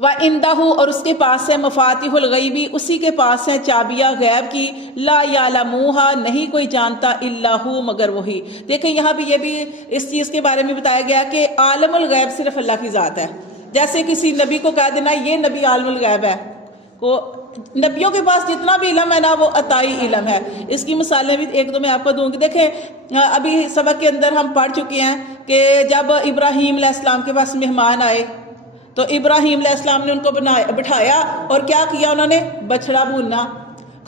व इंदहू, और उसके पास है मफातिहुल गैबी, उसी के पास है चाबियां गैब की, ला यालमूहा, नहीं कोई जानता, इल्लाहू, मगर वही। देखें यहाँ भी ये भी इस चीज़ के बारे में बताया गया कि आलमुल गैब सिर्फ अल्लाह की ज़ात है। जैसे किसी नबी को कह देना ये नबी आलमुल गैब है, को नबियों के पास जितना भी इलम है ना वो अताई इलम है। इसकी मिसालें भी एक दो मैं आपको दूंगी। देखें अभी सबक के अंदर हम पढ़ चुके हैं कि जब इब्राहीम अलैहिस्सलाम के पास मेहमान आए तो इब्राहीम अलैहिस्सलाम ने उनको बिठाया और क्या किया, उन्होंने बछड़ा भूनना,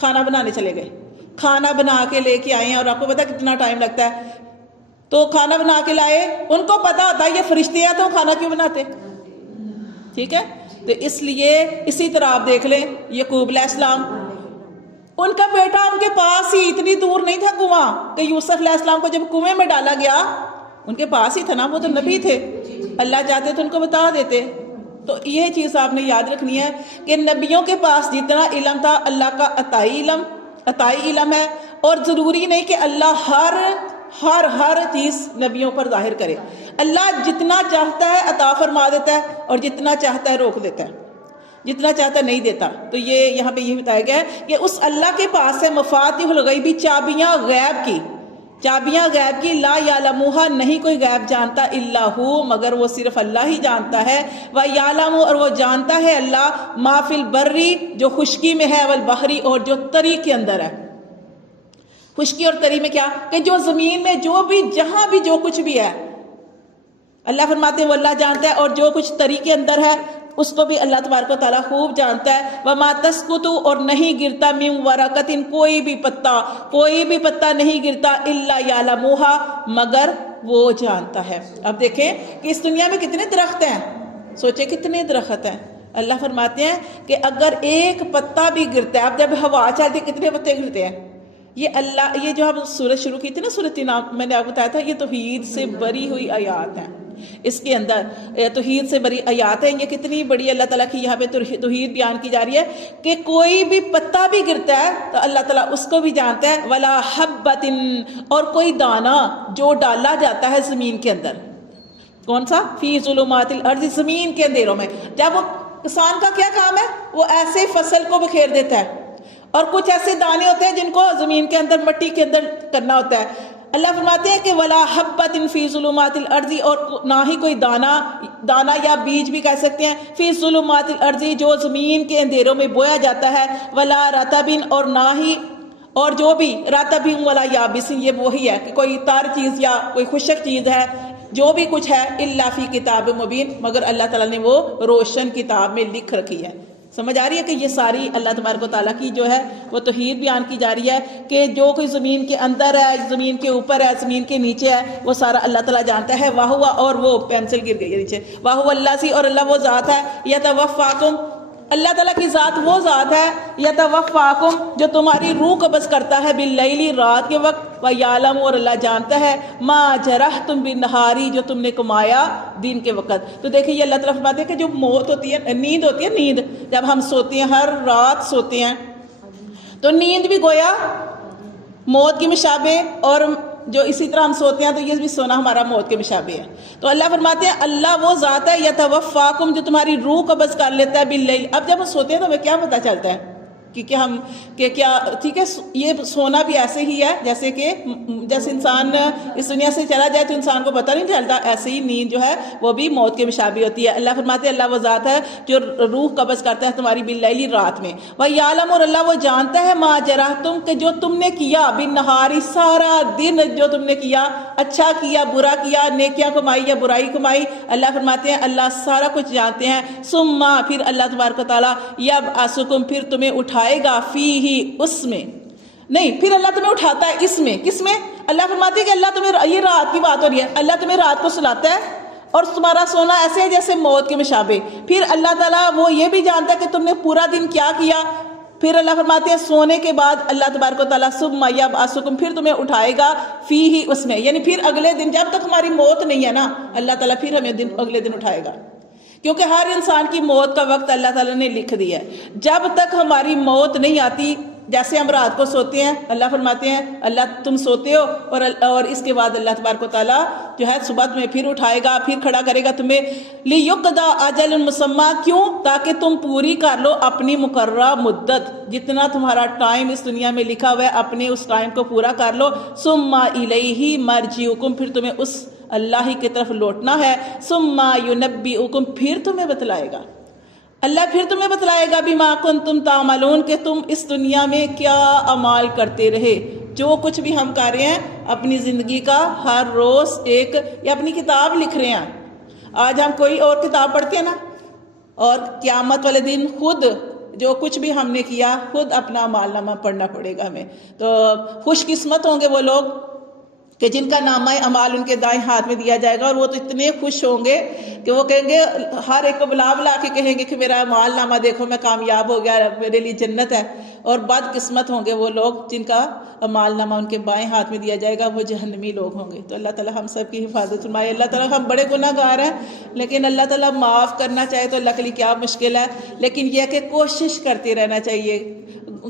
खाना बनाने चले गए। खाना बना के लेके आए हैं और आपको पता कितना टाइम लगता है। तो खाना बना के लाए, उनको पता होता है ये फरिश्ते हैं तो खाना क्यों बनाते, ठीक है। तो इसलिए इसी तरह आप देख लें यकूब अलैहिस्सलाम, उनका बेटा उनके पास ही, इतनी दूर नहीं था कुआं कि यूसुफ अलैहिस्सलाम को जब कुएं में डाला गया उनके पास ही था ना, वो तो नबी थे, अल्लाह चाहते तो उनको बता देते। तो ये चीज़ आपने याद रखनी है कि नबियों के पास जितना इलम था अल्लाह का अताई इलम है, और ज़रूरी नहीं कि अल्लाह हर चीज़ नबियों पर जाहिर करे। अल्लाह जितना चाहता है अता फरमा देता है और जितना चाहता है रोक देता है, जितना चाहता है नहीं देता। तो ये यहाँ पे ये बताया गया है कि उस अल्लाह के पास है मफातिहुल गैबी, चाबियाँ गैब की, चाबियाँ गैब की, ला यालमूहा, नहीं कोई गैब जानता, इल्लाहू, मगर वो सिर्फ अल्लाह ही जानता है। व यालमू, और वो जानता है अल्लाह, माफिल बर्री, जो खुश्की में है, वल बहरी, और जो तरी के अंदर है। खुश्की और तरी में क्या कि जो ज़मीन में जो भी जहाँ भी जो कुछ भी है अल्लाह फरमाते हैं वो अल्लाह जानता है, और जो कुछ तरी के अंदर है उसको भी अल्लाह तबारक व तआला खूब जानता है। वमा तस्कुतु, और नहीं गिरता, मिन वरकतिन, कोई भी पत्ता नहीं गिरता, इल्ला यालमूहा, मगर वो जानता है। अब देखें कि इस दुनिया में कितने दरख्त हैं, सोचे कितने दरख्त हैं। अल्लाह फरमाते हैं कि अगर एक पत्ता भी गिरता है, अब जब हवा चलती है कितने पत्ते गिरते हैं, ये अल्लाह, ये जो हम सूरत शुरू की थी ना, सूरत नाम मैंने आपको बताया था, ये तौहीद से भरी हुई आयात हैं। इसके अंदर तौहीद से बड़ी आयात है, ये कितनी बड़ी अल्लाह ताला की यहाँ पे तौहीद बयान की जा रही है कि कोई भी पत्ता भी गिरता है तो अल्लाह ताला उसको भी जानता है। वला हब्बतिन, और कोई दाना जो डाला जाता है ज़मीन के अंदर, कौन सा, फी ज़ुलुमातिल अर्ज़, ज़मीन के अंधेरों में। जब वो किसान का क्या काम है, वो ऐसे फसल को बखेर देता है, और कुछ ऐसे दाने होते हैं जिनको ज़मीन के अंदर, मिट्टी के अंदर करना होता है। अल्लाह फरमाते हैं कि वला हब्बतिन फी ज़ुलुमातिल अर्ज़ी, और ना ही कोई दाना या बीज भी कह सकते हैं, फी ज़ुलुमातिल अर्ज़ी, जो ज़मीन के अंधेरों में बोया जाता है, वला रतबिन, और ना ही, और जो भी रतबिन वला याबिसिन, ये वही है कि कोई तर चीज़ या कोई खुशक चीज़ है, जो भी कुछ है, इल्ला फी किताब मुबीन, मगर अल्लाह ताला ने वो रोशन किताब में लिख रखी है। समझ आ रही है कि ये सारी अल्लाह तबारक व तआला की जो है वो तौहीद बयान की जा रही है कि जो कोई ज़मीन के अंदर है, ज़मीन के ऊपर है, ज़मीन के नीचे है, वो सारा अल्लाह ताला जानता है। वाह हुआ, और वो पेंसिल गिर गई है नीचे, वाह हुवा अल्लाह सी, और अल्लाह वो ज़ात है, यतवफ़्फ़ाकुम, अल्लाह ताला की ज़ात वो ज़ात है, यतवफ़्फ़ाकुम, जो तुम्हारी रूह कब्ज़ करता है, बिल्लैली, रात के वक्त, व यालम, और अल्लाह जानता है, मा जरहतुम बिन्नहारी, जो तुमने कमाया दिन के वक्त। तो देखिए ये अल्लाह ताला फरमाते हैं कि जो मौत होती है, नींद होती है, नींद जब हम सोते हैं, हर रात सोते हैं, तो नींद भी गोया मौत की मुशाबे, और जो इसी तरह हम सोते हैं तो ये भी सोना हमारा मौत के मुशाबे है। तो अल्लाह फरमाते हैं अल्लाह वो ज़ात है, यतवफ़्फ़ाकुम, जो तुम्हारी रूह कब्ज़ कर लेता है, बिल्लैल। अब जब हम सोते हैं तो हमें क्या पता चलता है कि क्या ठीक है, ये सोना भी ऐसे ही है जैसे इंसान इस दुनिया से चला जाए तो इंसान को पता नहीं चलता, ऐसे ही नींद जो है वो भी मौत के मुशाबे होती है। अल्लाह फरमाते हैं अल्लाह वो ज़ात है जो रूह कब्ज़ करता है तुम्हारी बिल्लैली, रात में, वह यालम, और अल्लाह वो जानता है, मा जरहतुम, के जो तुमने किया, बिन नहारी, सारा दिन जो तुमने किया, अच्छा किया, बुरा किया, नेकियां कमाई या बुराई कमाई, अल्लाह फरमाते हैं अल्लाह सारा कुछ जानते हैं। सुम्मा, फिर अल्लाह तबारक व तआला, यबअसुकुम, फिर तुम्हें उठाएगा, फी ही, उसमें नहीं, फिर अल्लाह तुम्हें उठाता है, इसमें, किसमें, अल्लाह फरमाते हैं कि अल्लाह तुम्हें, ये रात की बात हो रही है, अल्लाह तुम्हें रात को सुलाता है और तुम्हारा सोना ऐसे है जैसे मौत के मुशाबे। फिर अल्लाह ताला वो ये भी जानता है कि तुमने पूरा दिन क्या किया। फिर अल्लाह फरमाते हैं सोने के बाद अल्लाह तबारक व तआला सुम्मा यबअसुकुम, फिर तुम्हें उठाएगा, फी ही, उसमें, यानी फिर अगले दिन, जब तक हमारी मौत नहीं है ना, अल्लाह ताला फिर हमें अगले दिन उठाएगा, क्योंकि हर इंसान की मौत का वक्त अल्लाह ताला ने लिख दिया है। जब तक हमारी मौत नहीं आती जैसे हम रात को सोते हैं, अल्लाह फरमाते हैं अल्लाह तुम सोते हो और इसके बाद अल्लाह तबारक व तआला जो है सुबह तुम्हें फिर उठाएगा, फिर खड़ा करेगा तुम्हें। लियुक़दा अजल मुसम्मा, क्यों? ताकि तुम पूरी कर लो अपनी मुकर्ररा मुद्दत, जितना तुम्हारा टाइम इस दुनिया में लिखा हुआ है अपने उस टाइम को पूरा कर लो। सुम्मा इलैहि मर्जिउकुम, फिर तुम्हें उस अल्लाह ही की तरफ लौटना है। सुम्मा युनब्बिउकुम, फिर तुम्हें बतलाएगा अल्लाह, फिर तुम्हें बतलाएगा बिमा कुंतुम तामलून, कि तुम इस दुनिया में क्या अमाल करते रहे। जो कुछ भी हम कर रहे हैं अपनी ज़िंदगी का, हर रोज़ एक या अपनी किताब लिख रहे हैं। आज हम कोई और किताब पढ़ते हैं ना, और क़यामत वाले दिन खुद जो कुछ भी हमने किया खुद अपना अमालनामा पढ़ना पड़ेगा हमें। तो खुशकिस्मत होंगे वो लोग कि जिनका नामा अमाल उनके दाएं हाथ में दिया जाएगा, और वो तो इतने खुश होंगे कि वो कहेंगे, हर एक को बुला बुला के कहेंगे कि मेरा अमाल नामा देखो, मैं कामयाब हो गया, मेरे लिए जन्नत है। और बदकिस्मत होंगे वो लोग जिनका अमाल नामा उनके बाएं हाथ में दिया जाएगा, वो जहन्नमी लोग होंगे। तो अल्लाह ताला हम सब की हिफाजत फरमाए। अल्लाह ताला, हम बड़े गुनाहगार हैं, लेकिन अल्लाह ताला माफ़ करना चाहे तो अल्लाह के लिए क्या मुश्किल है। लेकिन यह कि कोशिश करते रहना चाहिए।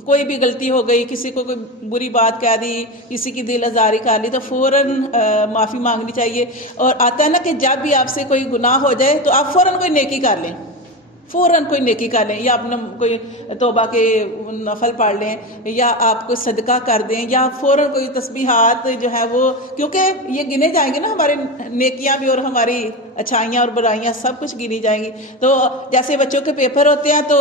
कोई भी गलती हो गई, किसी को कोई बुरी बात कह दी, किसी की दिल आज़ारी कर ली, तो फ़ौरन माफ़ी मांगनी चाहिए। और आता है ना कि जब भी आपसे कोई गुनाह हो जाए तो आप फ़ौरन कोई नेकी कर लें, फ़ौरन कोई नेकी कर लें, या अपना कोई तौबा के नफल पढ़ लें, या आप कोई सदका कर दें, या फ़ौरन कोई तस्बीहात जो है वो, क्योंकि ये गिने जाएंगे ना हमारे नेकियां भी और हमारी अच्छाइयाँ और बुराइयाँ सब कुछ गिनी जाएंगी। तो जैसे बच्चों के पेपर होते हैं तो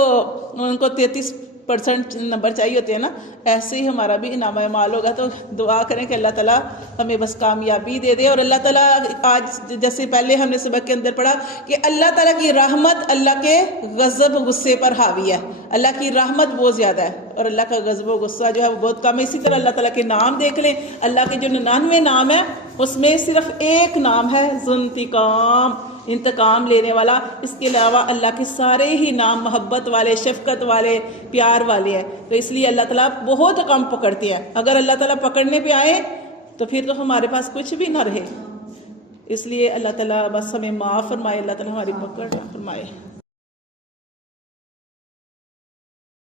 उनको 33% नंबर चाहिए होते हैं ना, ऐसे ही हमारा भी इनामा माल होगा। तो दुआ करें कि अल्लाह ताला हमें बस कामयाबी दे दे। और अल्लाह ताला, आज जैसे पहले हमने सबक के अंदर पढ़ा कि अल्लाह ताला की रहमत अल्लाह के गज़ब गुस्से पर हावी है। अल्लाह की रहमत बहुत ज़्यादा है और अल्लाह का गज़ब गुस्सा जो है वो बहुत कम है। इसी तरह अल्लाह ताला के नाम देख लें, अल्लाह के जो 99 नाम है उसमें सिर्फ एक नाम है ज़ुंतिकाम, इंतकाम लेने वाला। इसके अलावा अल्लाह के सारे ही नाम मोहब्बत वाले, शफकत वाले, प्यार वाले हैं। तो इसलिए अल्लाह ताला बहुत कम पकड़ते हैं। अगर अल्लाह ताला पकड़ने पे आए तो फिर तो हमारे पास कुछ भी ना रहे। इसलिए अल्लाह ताला बस हमें माफ़ फरमाए, अल्लाह ताला हमारी पकड़ फरमाए।